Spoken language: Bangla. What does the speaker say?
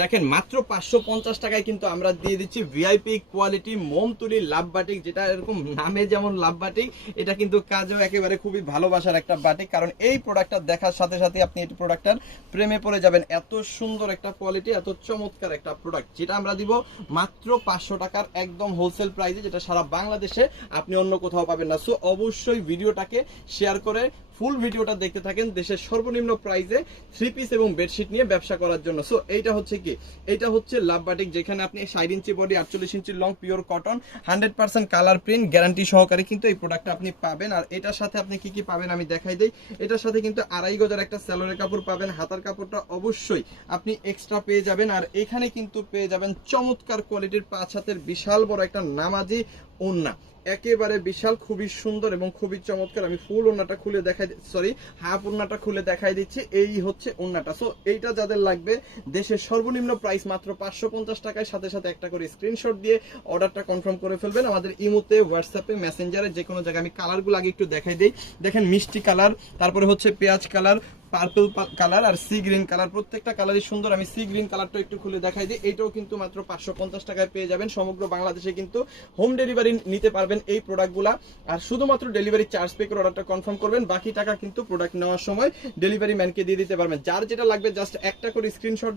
দেখেন মাত্র 550 টাকায় কিন্তু আমরা দিয়ে দিচ্ছি ভিআইপি কোয়ালিটি মোম তুলি লাভ বাটিক, যেটা এরকম নামে যেমন লাভ বাটিক, এটা কিন্তু কাজেও একেবারে খুবই ভালোবাসার একটা বাটিক। কারণ এই প্রোডাক্টটা দেখার সাথে সাথে আপনি এই প্রোডাক্টটার প্রেমে পড়ে যাবেন। এত সুন্দর একটা কোয়ালিটি, এত চমৎকার একটা প্রোডাক্ট, যেটা আমরা দিব মাত্র 500 টাকার একদম হোলসেল প্রাইসে, যেটা সারা বাংলাদেশে আপনি অন্য কোথাও পাবেন না। সো অবশ্যই ভিডিওটাকে শেয়ার করে ফুল ভিডিওটা দেখতে থাকেন দেশের সর্বনিম্ন প্রাইসে থ্রি পিস এবং বেডশিট নিয়ে ব্যবসা করার জন্য। সো এইটা হচ্ছে কি, এইটা হচ্ছে লাভ বাটিক, যেখানে আপনি 60 inch body 48 inch long pure cotton 100% colour print guarantee সহকারে কিন্তু এই প্রোডাক্টটা আপনি পাবেন। আর এটার সাথে আপনি কি কি পাবেন আমি দেখাই দিই। এটার সাথে কিন্তু 2.5 গজের একটা স্যালোরের কাপড় পাবেন, হাতার কাপড়টা অবশ্যই আপনি এক্সট্রা পেয়ে যাবেন। আর এখানে কিন্তু পেয়ে যাবেন চমৎকার কোয়ালিটির 5 হাতের বিশাল বড় একটা নামাজি ওড়না, একেবারে বিশাল, খুবই সুন্দর এবং খুবই চমৎকার। আমি ফুল ওড়নাটা খুলে দেখাই, সরি হাফ ওড়নাটা খুলে দেখাই দিচ্ছি। এই হচ্ছে ওড়নাটা। সো এইটা যাদের লাগবে, দেশের সর্বনিম্ন প্রাইস মাত্র 550 টাকায়, সাথে সাথে একটা করে স্ক্রিনশট দিয়ে অর্ডারটা কনফার্ম করে ফেলবেন আমাদের ইমোতে, হোয়াটসঅ্যাপে, মেসেঞ্জারে, যে কোনো জায়গায়। আমি কালারগুলো আগে একটু দেখাই দিই। দেখেন মিষ্টি কালার, তারপরে হচ্ছে পেঁয়াজ কালার, পার্পল কালার আর সি গ্রিন কালার, প্রত্যেকটা কালারই সুন্দর। আমি সি গ্রিন কালারটা একটু খুলে দেখাই দিই। এইটাও কিন্তু মাত্র 550 টাকায় পেয়ে যাবেন। সমগ্র বাংলাদেশে কিন্তু হোম ডেলিভারি নিতে পারবেন এই প্রোডাক্টগুলা। আর শুধুমাত্র ডেলিভারি চার্জ পে করে অর্ডারটা কনফার্ম করবেন, বাকি টাকা কিন্তু প্রোডাক্ট নেওয়ার সময় ডেলিভারি ম্যানকে দিয়ে দিতে পারবেন। যার যেটা লাগবে জাস্ট একটা করে স্ক্রিনশট